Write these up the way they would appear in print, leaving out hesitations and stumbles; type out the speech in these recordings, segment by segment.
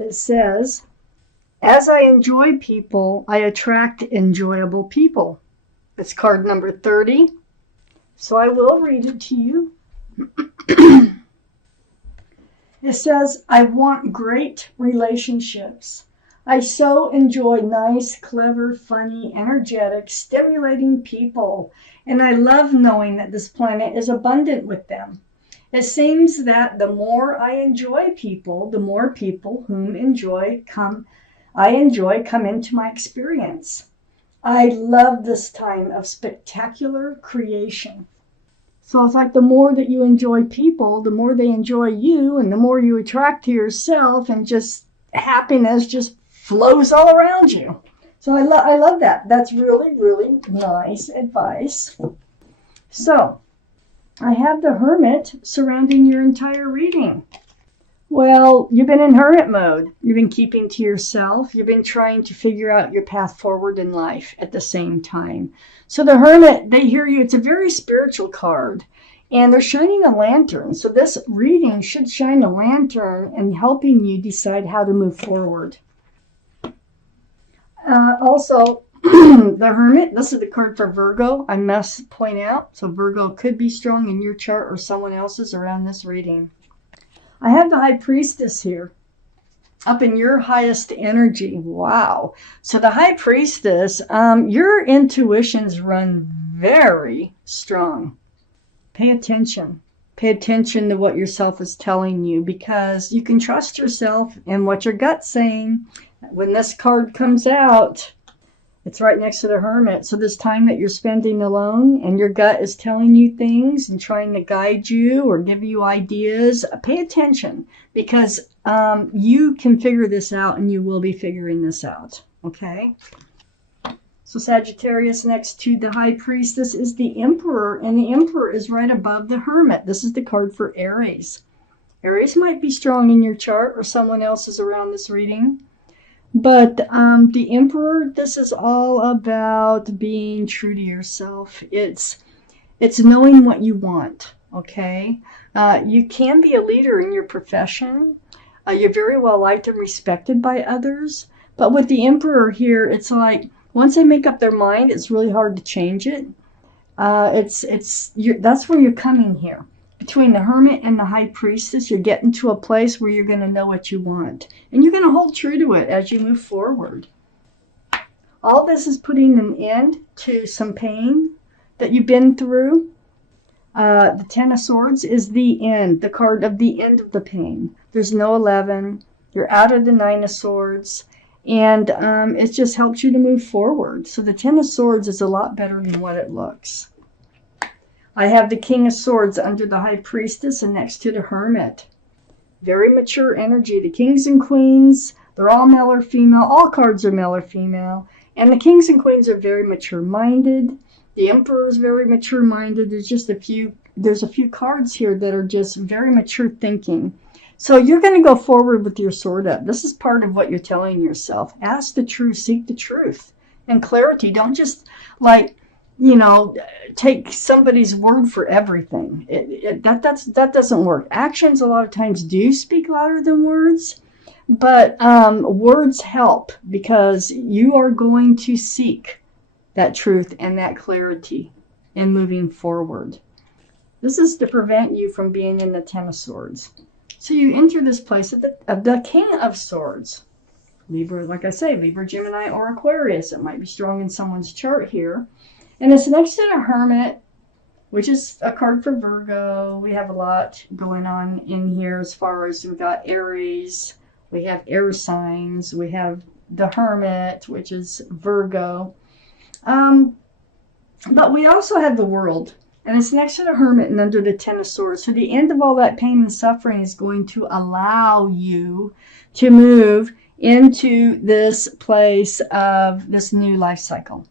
It says, as I enjoy people, I attract enjoyable people. It's card number 30. So I will read it to you. It says, I want great relationships. I so enjoy nice, clever, funny, energetic, stimulating people, and I love knowing that this planet is abundant with them. It seems that the more I enjoy people, the more people whom I enjoy come into my experience. I love this time of spectacular creation. So it's like the more that you enjoy people, the more they enjoy you, and the more you attract to yourself, and just happiness just flows all around you. So I love that. That's really, really nice advice. So I have the Hermit surrounding your entire reading. Well, you've been in hermit mode. You've been keeping to yourself. You've been trying to figure out your path forward in life at the same time. So the Hermit, they hear you. It's a very spiritual card. And they're shining a lantern. So this reading should shine a lantern and helping you decide how to move forward. Also, the Hermit, this is the card for Virgo, I must point out. So Virgo could be strong in your chart or someone else's around this reading. I have the High Priestess here, up in your highest energy. Wow. So the High Priestess, your intuitions run very strong. Pay attention. Pay attention to what yourself is telling you, because you can trust yourself and what your gut's saying. When this card comes out, it's right next to the Hermit. So this time that you're spending alone and your gut is telling you things and trying to guide you or give you ideas, pay attention, because you can figure this out, and you will be figuring this out. Okay? So Sagittarius, next to the High Priestess is the Emperor, and the Emperor is right above the Hermit. This is the card for Aries. Aries might be strong in your chart or someone else's around this reading. But the Emperor, this is all about being true to yourself. It's knowing what you want, okay? You can be a leader in your profession. You're very well liked and respected by others. But with the Emperor here, it's like once they make up their mind, it's really hard to change it. That's where you're coming here. Between the Hermit and the High Priestess, you're getting to a place where you're going to know what you want. And you're going to hold true to it as you move forward. All this is putting an end to some pain that you've been through. The Ten of Swords is the end, the card of the end of the pain. There's no 11. You're out of the Nine of Swords. And it just helps you to move forward. So the Ten of Swords is a lot better than what it looks. I have the King of Swords under the High Priestess and next to the Hermit. Very mature energy. The Kings and Queens, they're all male or female. All cards are male or female. And the Kings and Queens are very mature-minded. The Emperor is very mature-minded. There's a few cards here that are just very mature thinking. So you're going to go forward with your sword up. This is part of what you're telling yourself. Ask the truth, seek the truth and clarity. Don't just take somebody's word for everything. That doesn't work. Actions a lot of times do speak louder than words, but words help, because you are going to seek that truth and that clarity in moving forward. This is to prevent you from being in the Ten of Swords. So you enter this place of the King of Swords. Libra, like I say, Libra, Gemini, or Aquarius. It might be strong in someone's chart here. And it's next to the Hermit, which is a card for Virgo. We have a lot going on in here as far as we got Aries, we have air signs, we have the Hermit, which is Virgo. But we also have the World, and it's next to the Hermit and under the Ten of Swords. So the end of all that pain and suffering is going to allow you to move into this place of this new life cycle.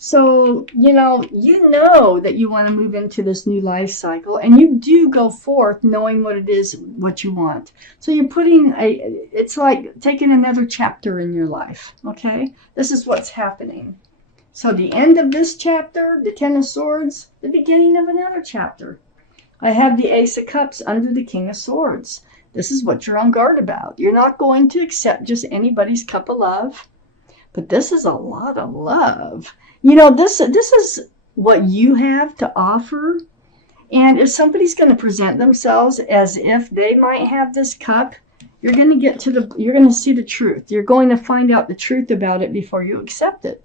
So, you know that you want to move into this new life cycle, and you do go forth knowing what it is, what you want. So you're it's like taking another chapter in your life, okay? This is what's happening. So the end of this chapter, the Ten of Swords, the beginning of another chapter. I have the Ace of Cups under the King of Swords. This is what you're on guard about. You're not going to accept just anybody's cup of love, but this is a lot of love. You know, this is what you have to offer. And if somebody's going to present themselves as if they might have this cup, you're going to see the truth. You're going to find out the truth about it before you accept it.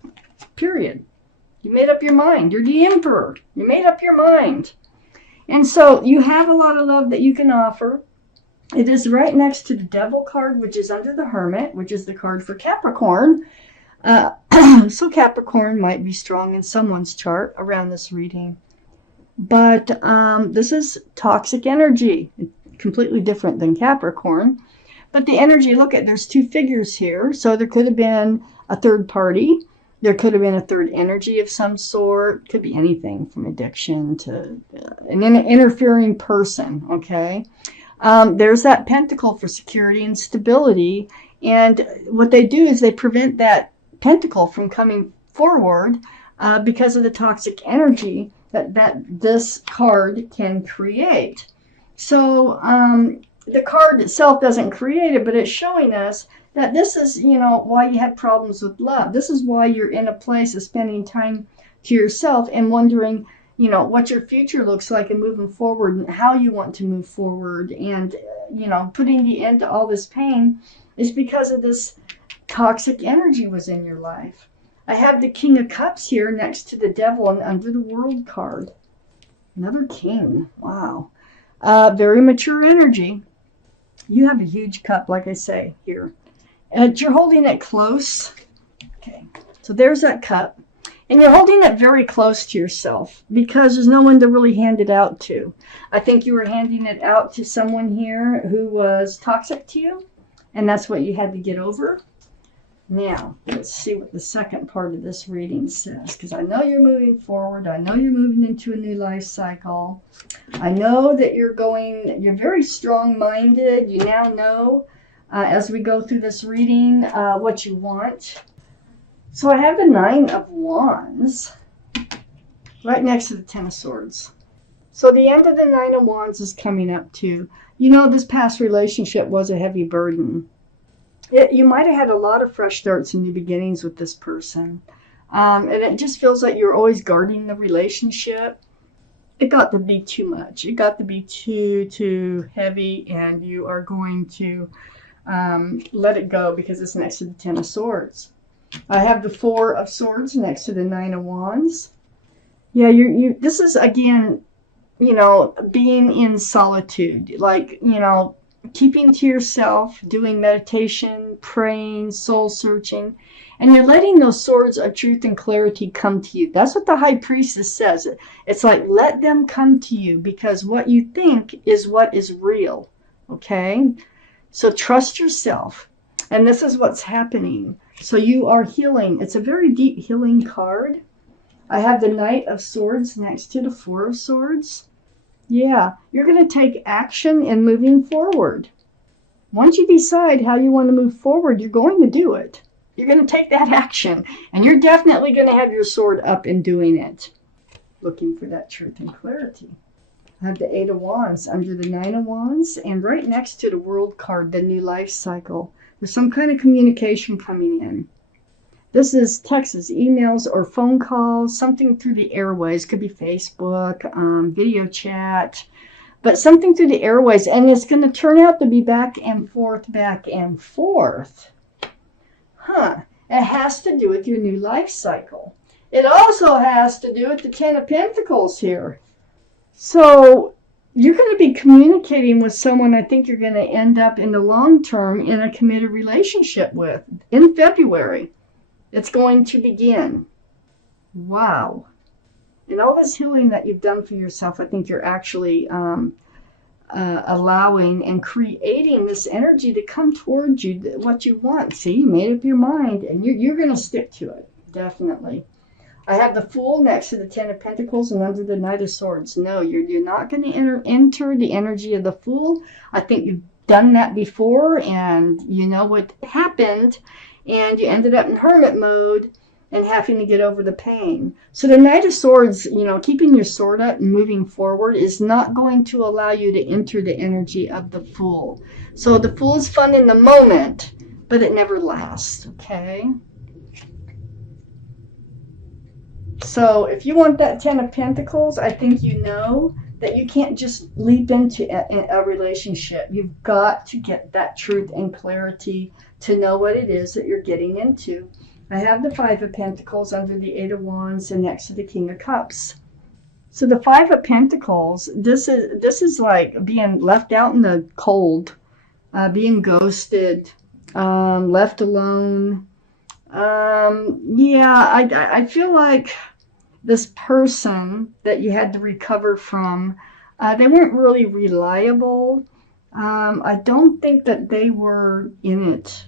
Period. You made up your mind. You're the emperor. You made up your mind. And so you have a lot of love that you can offer. It is right next to the Devil card, which is under the Hermit, which is the card for Capricorn. So Capricorn might be strong in someone's chart around this reading. But this is toxic energy, completely different than Capricorn. But the energy, look at, there's two figures here. So there could have been a third party. There could have been a third energy of some sort. Could be anything from addiction to an interfering person, okay? There's that pentacle for security and stability. And what they do is they prevent that pentacle from coming forward because of the toxic energy that this card can create. So the card itself doesn't create it, but it's showing us that this is, you know, why you have problems with love. This is why you're in a place of spending time to yourself and wondering, you know, what your future looks like and moving forward and how you want to move forward. And, you know, putting the end to all this pain is because of this toxic energy was in your life. I have the King of Cups here next to the Devil and under the World card. Another king. Wow. Very mature energy. You have a huge cup, like I say, here. And you're holding it close. Okay. So there's that cup. And you're holding it very close to yourself because there's no one to really hand it out to. I think you were handing it out to someone here who was toxic to you. And that's what you had to get over. Now, let's see what the second part of this reading says, because I know you're moving forward. I know you're moving into a new life cycle. I know that you're very strong-minded. You now know, as we go through this reading, what you want. So I have the Nine of Wands right next to the Ten of Swords. So the end of the Nine of Wands is coming up too. You know, this past relationship was a heavy burden. You might have had a lot of fresh starts and new beginnings with this person. And it just feels like you're always guarding the relationship. It got to be too much. It got to be too heavy, and you are going to let it go because it's next to the Ten of Swords. I have the Four of Swords next to the Nine of Wands. Yeah, this is, again, you know, being in solitude. Like, you know, keeping to yourself, doing meditation, praying, soul searching, and you're letting those swords of truth and clarity come to you. That's what the High Priestess says. It's like, let them come to you, because what you think is what is real, okay? So trust yourself, and this is what's happening. So you are healing. It's a very deep healing card. I have the Knight of Swords next to the Four of Swords. Yeah, you're going to take action in moving forward. Once you decide how you want to move forward, you're going to do it. You're going to take that action, and you're definitely going to have your sword up in doing it. Looking for that truth and clarity. I have the Eight of Wands under the Nine of Wands, and right next to the World card, the new life cycle. There's some kind of communication coming in. This is texts, emails, or phone calls, something through the airways. Could be Facebook, video chat, but something through the airways. And it's going to turn out to be back and forth, back and forth. Huh. It has to do with your new life cycle. It also has to do with the Ten of Pentacles here. So you're going to be communicating with someone I think you're going to end up in the long term in a committed relationship with in February. It's going to begin. Wow. And all this healing that you've done for yourself, I think you're actually allowing and creating this energy to come towards you, what you want. See, you made up your mind, and you're going to stick to it, definitely. I have the Fool next to the Ten of Pentacles and under the Knight of Swords. No, you're not going to enter the energy of the Fool. I think you've done that before, and you know what happened. And you ended up in hermit mode, and having to get over the pain. So the Knight of Swords, keeping your sword up and moving forward is not going to allow you to enter the energy of the Fool. So the Fool is fun in the moment, but it never lasts, okay? So if you want that Ten of Pentacles, I think you know that you can't just leap into a relationship. You've got to get that truth and clarity to know what it is that you're getting into. I have the Five of Pentacles under the Eight of Wands and next to the King of Cups. So the Five of Pentacles, this is like being left out in the cold, being ghosted, left alone. I feel like this person that you had to recover from, they weren't really reliable. I don't think that they were in it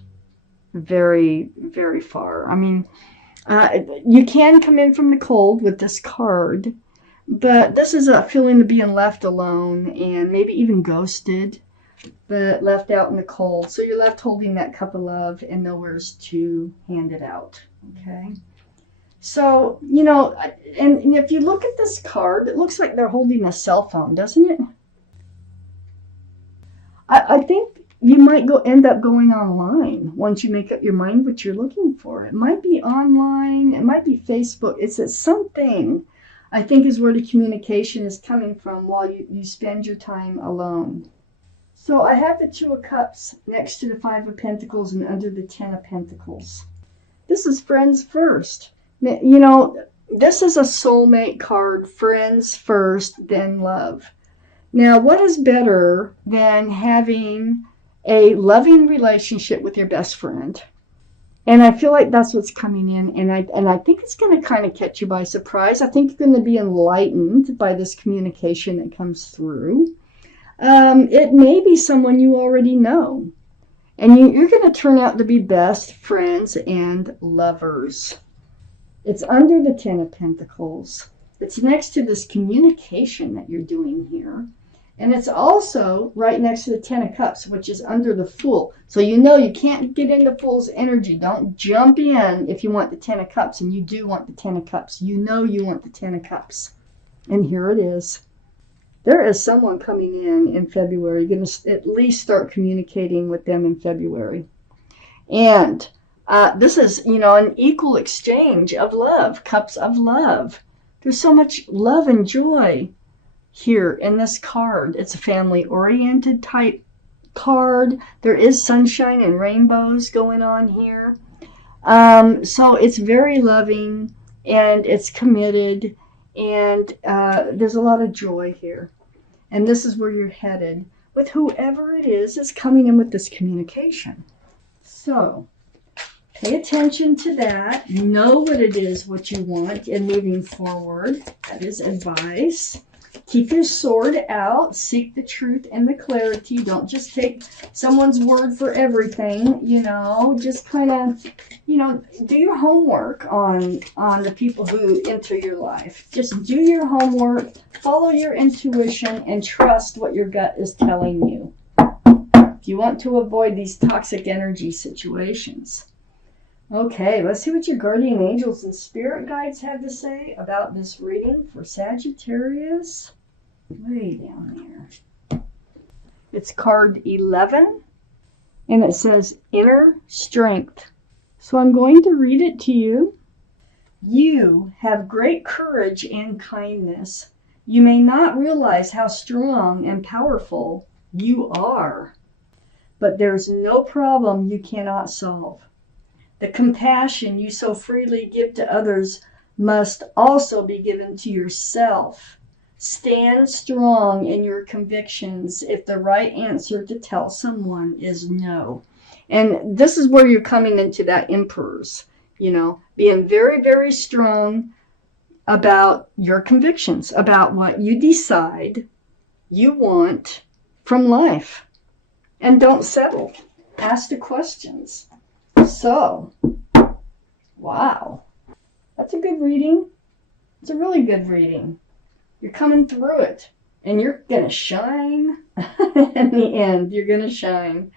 very, very far. I mean, you can come in from the cold with this card, but this is a feeling of being left alone and maybe even ghosted, but left out in the cold. So you're left holding that cup of love and nowhere's to hand it out, okay? So, and if you look at this card, it looks like they're holding a cell phone, doesn't it? I think you might end up going online once you make up your mind what you're looking for. It might be online. It might be Facebook. It's something, I think, is where the communication is coming from while you spend your time alone. So I have the Two of Cups next to the Five of Pentacles and under the Ten of Pentacles. This is friends first. This is a soulmate card, friends first, then love. Now, what is better than having a loving relationship with your best friend? And I feel like that's what's coming in, and I think it's going to kind of catch you by surprise. I think you're going to be enlightened by this communication that comes through. It may be someone you already know, and you're going to turn out to be best friends and lovers. It's under the Ten of Pentacles. It's next to this communication that you're doing here. And it's also right next to the Ten of Cups, which is under the Fool. So you can't get into Fool's energy. Don't jump in if you want the Ten of Cups, and you do want the Ten of Cups. You want the Ten of Cups. And here it is. There is someone coming in February. You're going to at least start communicating with them in February. And this is, an equal exchange of love, cups of love. There's so much love and joy here in this card. It's a family-oriented type card. There is sunshine and rainbows going on here. So it's very loving and it's committed, and there's a lot of joy here. And this is where you're headed with whoever it is that's coming in with this communication. So pay attention to that. Know what it is, what you want, and moving forward. That is advice. Keep your sword out. Seek the truth and the clarity. Don't just take someone's word for everything. Just kind of, do your homework on the people who enter your life. Just do your homework. Follow your intuition and trust what your gut is telling you. If you want to avoid these toxic energy situations. Okay, let's see what your guardian angels and spirit guides have to say about this reading for Sagittarius. Way down there. It's card 11, and it says inner strength. So I'm going to read it to you. You have great courage and kindness. You may not realize how strong and powerful you are, but there's no problem you cannot solve. The compassion you so freely give to others must also be given to yourself. Stand strong in your convictions if the right answer to tell someone is no. And this is where you're coming into that Emperor's, being very, very strong about your convictions, about what you decide you want from life. And don't settle. Ask the questions. So, wow, that's a good reading. It's a really good reading. You're coming through it, and you're going to shine. In the end, you're going to shine.